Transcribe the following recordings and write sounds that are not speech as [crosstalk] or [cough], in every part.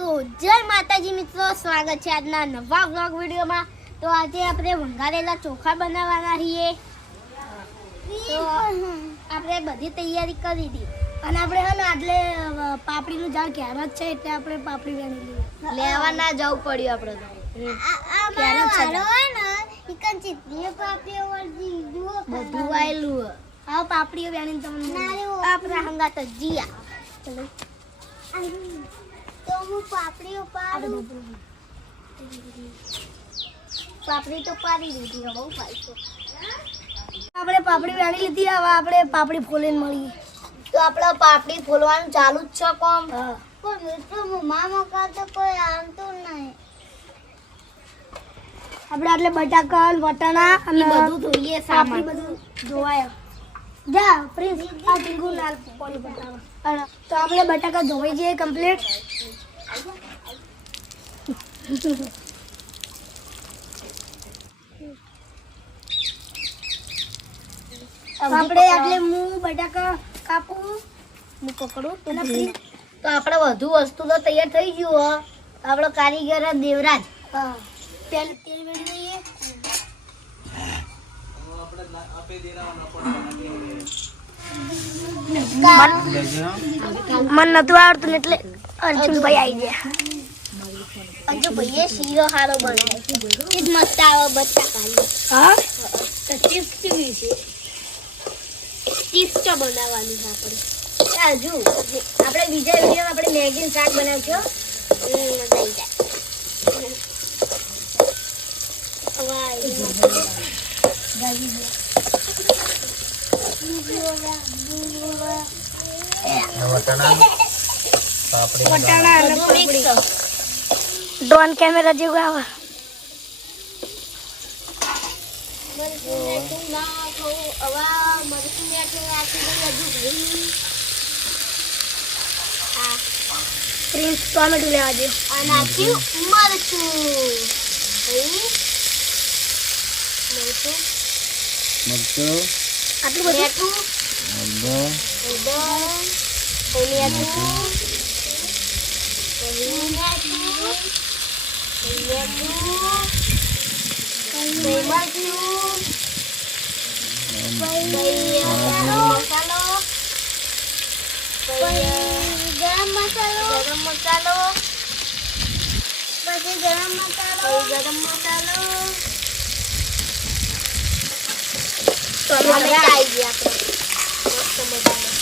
તો જય માતાજી મિત્રો સ્વાગત છે આજના નવા વ્લોગ વિડીયોમાં. તો આજે આપણે વંગારેલા ચોખા બનાવવાના છીએ. તો આપણે બધી તૈયારી કરી હતી અને આપણે હે ને આટલે પાપડી પાપડીનું ઝાડ ક્યારે છે એટલે આપણે પાપડી વેણી લઈએ. લેવા ના જવું પડ્યું આપણે તો. બધું હા પાપડીઓ વેણીને તમને આપણે હંગા તો જીયા. તો હું પાપડી ઉપાડું. પાપડી તો પાડી દીધી હવે આપણે પાપડી વાળી લીધી હવે આપણે પાપડી ફોલીને મળીએ. તો આપણે પાપડી ફોલવાનું ચાલુ જ છે કોમ? પણ મિત્રો મામા તો કોઈ આવતું નહીં. આપણે આટલે બટાકા વટાણા અને બધું ધોઈએ પાપડી સામાન બધું ધોવાય. જા પ્રિન્સ આ ટીંગુ નાલ પોલી બતાવો તો આપણે બટાકા ધોવાઈ જઈએ કમ્પ્લીટ આપણે આપણે હું બટાકા કાપું. હું પકડું તો અને પ્રિન્સ તો આપણે વધુ વસ્તુ તો તૈયાર થઈ ગયું હો. આપણો કારીગર દેવરાજ. હા. તેલ મન નતું આવડતું એટલે અર્જુનભાઈ આવી ગયા. હજુ શીરો સારો બનાવ્યો. એ મસ્ત આવે બટાકાની હા? ચિપ્સ કેવી છે? ચિપ્સ તો બનાવવાની છે આપણે? હજુ આપણે બીજા વીડિયો આપણે મેગીન શાક બનાવજો હમ, મજા આવી જાય. અને બધું mix. ડ્રોન કેમેરા જેવું આવે મરચું મીઠું ના ખાવું. હવે મરચું મીઠું નાખી દઈએ હજુ ઘી. આ પ્રિન્સ ટોમેટો લેવા દે આ નાખ્યું મરચું અહીં મરચું મરચું આટલું બધું મીઠું હળદર હળદર અહીં મીઠું અહીં મીઠું અહીં મીઠું અહીં મરચું પછી મસાલો પછી ગરમ મસાલો ગરમ મસાલો પછી ગરમ મસાલો ગરમ મસાલો ટમેટા આવી ગયા આપણે મસ્ત મજાના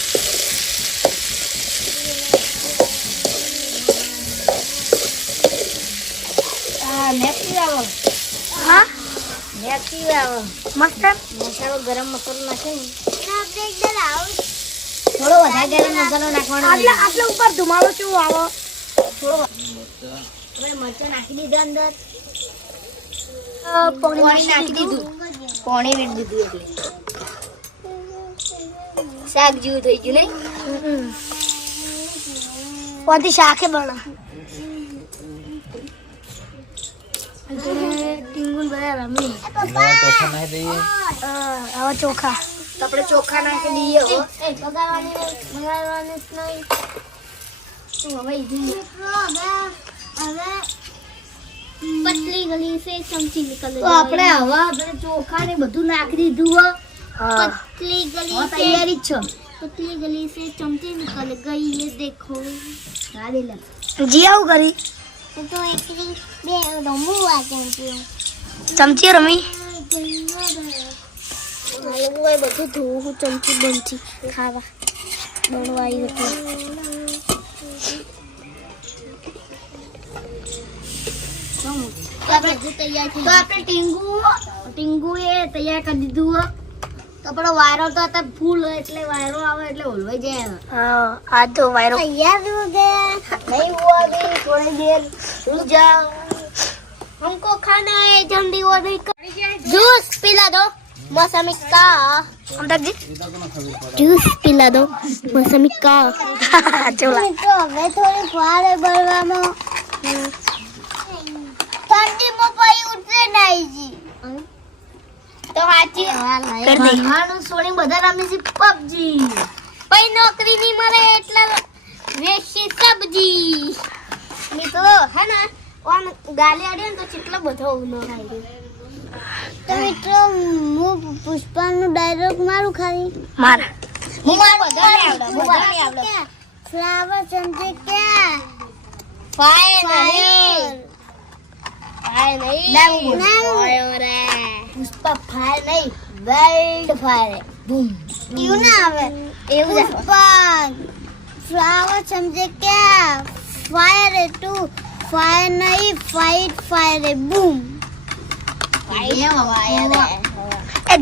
આ મેથી આવો હા મેથી આવો મસ્ત મસાલો ગરમ મસાલો નાખે ને થોડો વધારે ગરમ મસાલો નાખવાનો આટલા આટલા ઉપર ધુમાડો કેવો આવો થોડો આપણે મરચાં નાખી દીધા અંદર પાણી પાણી નાખી દીધું પાણી રેડી દીધું એટલે. શાક જેવું થઈ ગયું નહીં? પછી શાકે બના. ચોખા નાખી દઈએ હવે ચોખા. આપણે ચોખા નાખી દઈએ હો બગાડવાની બગાડવાની નહીં. તો હવે ઈજી પતલી ગલી છે ચમચી નીકળે તો આપણે હવા આપણે ચોખા ને બધું નાખી દીધું હો. પતલી ગલી તૈયારી છે. પતલી ગલી છે ચમચી નીકળ ગઈ એ દેખો. જી આવું કરી. તો એકલી બે રમવું આ ચમચી ચમચી રમી. બધું ધોવું ચમચી બનતી ખાવા. બનવાઈ હતી. તો આપણે તો આપણે ટીંગુ ટીંગુ એ તૈયાર કરી દીધું હો. તો આપણો વાયરો તો અત્યારે ફૂલ હોય એટલે વાયરો આવે એટલે ઓલવાઈ જાય હા આ તો વાયરો तैयार हो गया नहीं हुआ अभी थोड़ी देर रुक जाओ हमको खाना है जल्दी वो नहीं कर जूस पिला दो मौसमी का અમદાજી जूस पिला दो मौसमी का ચોલા [laughs] તો હવે થોડીક વાર બળવામાં ઠંડીમાં પઈ ઉતરે નાઈજી તો હાચી કરી દે. ભણવાનું છોડી બધા રમે છે પબજી. પઈ નોકરી ની મળે એટલે વેશી સબ્જી. મિત્રો તો હે ને ઓમ ગાલી આડ્યો ને તો કેટલો બધો ઉનો થાય તો મિત્રો હું પુષ્પાનું ડાયલોગ મારું ખાલી. મારા. હું મારું બધાને આવડે બધાને આવડે. ફ્લાવર સમજે કે ફાયર નહીં ફાયર નહીં. રે ફાયર બૂમ એવું ના આવે. એવું પુષ્પા ફ્લાવર સમજે કે ફાયર ટુ ફાયર નહીં ફાઇટ ફાયર એ.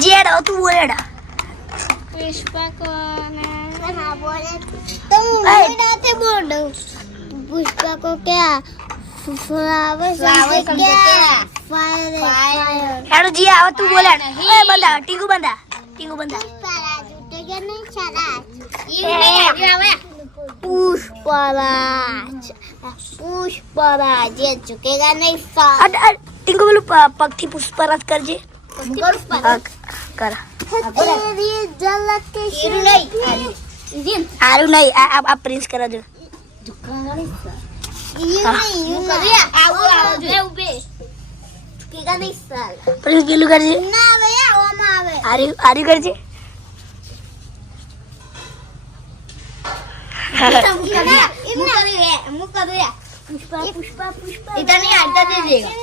જેડા તું પુષ્પા કોને? પુષ્પા કો ક્યા? હેડો જી આવો તું બોલે. એ બંદા ટીંગુ બંદા ટીંગુ બંદા પુષ્પરાજ પુષ્પરાજ જે ચૂકેગા નહીં ટીંગુ બોલું પગથી પુષ્પરાજ કરજે. કર. આરું. નહીં આ પ્રિન્સ કરાજો પછી પેલું કરજે આર્યું કરજે પુષ્પા પુષ્પા પુષ્પા ઇતની આડતા દે દેગા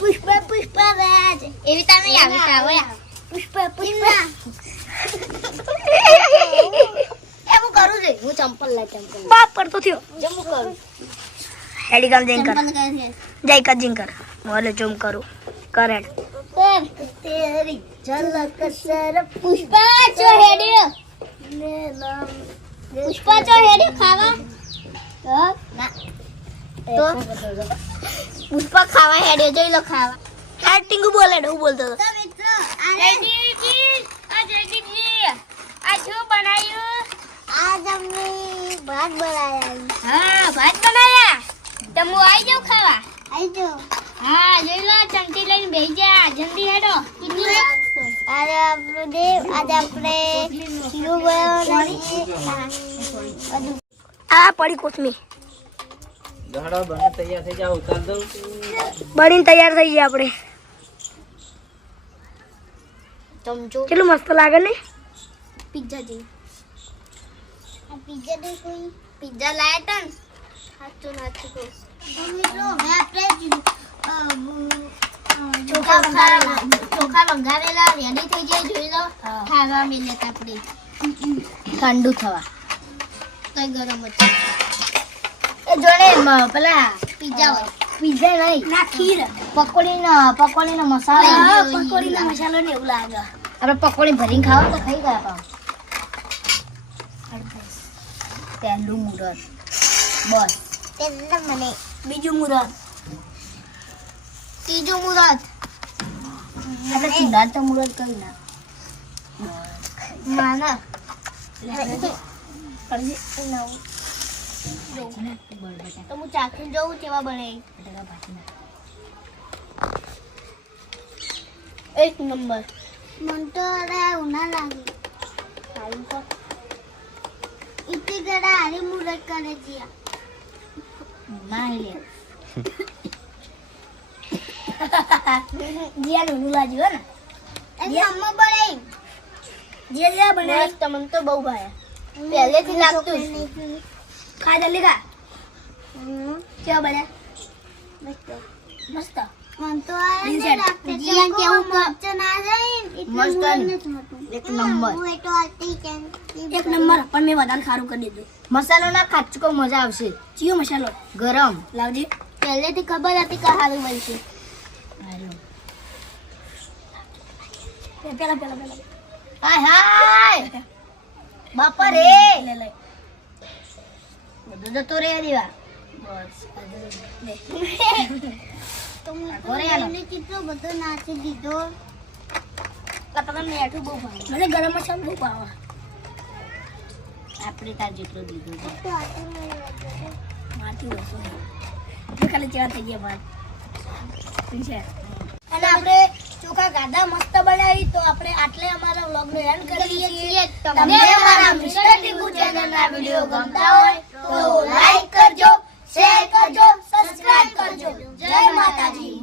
પુષ્પા પુષ્પા વેજ એવી તને પુષ્પા પુષ્પા છે હું ચંપલ લા ચંપલ. બાપ પડતો થયો. જે કર. હેડી કામ જઈ કર. જઈ કર જીન કર. મોલે ચૂમ કરું. કર તેરી ઝલક સર પુષ્પા ચો હેડ્યો પુષ્પા ચો હેડી ખાવા? ના. તો? પુષ્પા ખાવા હેડ્યો જોઈ લો ખાવા. આ બોલે હું બોલતો હતો. તો મિત્રો આ શું બનાવ્યું આજ અમે ભાત બનાવ્યા. હા ભાત બનાવ્યા? તો હું આવી જાઉં ખાવા? આવી જાઉં હા જોઈ લો ચમચી લઈને બેસી જા. જલ્દી હેડો. આજે આપણું દેવ આજે આપણે શીરો બનાવવાનું આ પડી કોથમી દહડો બને તૈયાર થઈ જાવ ઉતાર દઉં. બનીને તૈયાર થઈ ગયા આપણે. ચમચો કેટલું મસ્ત લાગે ને? પિઝા જેવી. પિઝા દે કોઈ પિઝા લાયા તા ને? સાચું સાચું કહું. મિત્રો હવે આપણે ચોખા વઘારેલા. ચોખા વઘારેલા રેડી થઈ જાય જોઈ લો. ખાવા મિલે આપણે ઠંડુ થવા. કઈ ગરમ જ એ જોડે પેલા પિઝા હોય. પિઝા નહીં. ના ખીર. પકોડીનો પકોડીનો મસાલો. પકોડીનો મસાલો ને એવું લાગે. આપણે પકોડી ભરીને ખાવા તો ખાઈ ગયા પાવ પહેલું મુહૂર્ત બસ પહેલા મને બીજું મુરત ત્રીજું મુહૂર્ત આપણે સીધા તો મુહૂર્ત કરી ના તો હું ચાખી જોઉં કેવા બને એક નંબર મન તો અરે ઉના લાગી સારું ગડા હારી મુરત કરે જીયા ના લે જીયા નું લાગ્યું હે ને એ મમ્મા બનાવી જીયા જીયા બનાવી મસ્ત મને તો બહુ ભાયા પહેલેથી લાગતું. ખા જલ્દી ખા કેવા બન્યા મસ્ત મન તો Inside. જીયા કેવું મસ્ત ના જાય મસ્ત એક નંબર. એક નંબર પણ મેં વધારે ખારું કરી દીધું. મસાલો ના ખાચકો મજા આવશે. ચિયો મસાલો. ગરમ. લાવજે. પહેલેથી ખબર હતી કે સારું બનશે. પેલા પેલા પેલા. હાય હાય! [laughs] બાપા રે લે. લે. બધું જતો રે દીવા કેટલો બધો નાખી દીધો. લપકન મેઠું બહુ ભાવે. મને ગરમ મસાલો બહુ ભાવે. આપણે તાર જેટલું દીધું છે. મારથી બસો એટલે ખાલી ચેવા થઈ ગયા ભાત. છે? અને આપણે ચોખા ગાધા મસ્ત બનાવી તો આપણે આટલે અમારા વ્લોગનો એન્ડ કરી દઈએ તમને અમારા મિસ્ટર ટીપુ ચેનલના વીડિયો ગમતા હોય તો લાઈક કરજો શેર કરજો સબસ્ક્રાઇબ કરજો. જય માતાજી.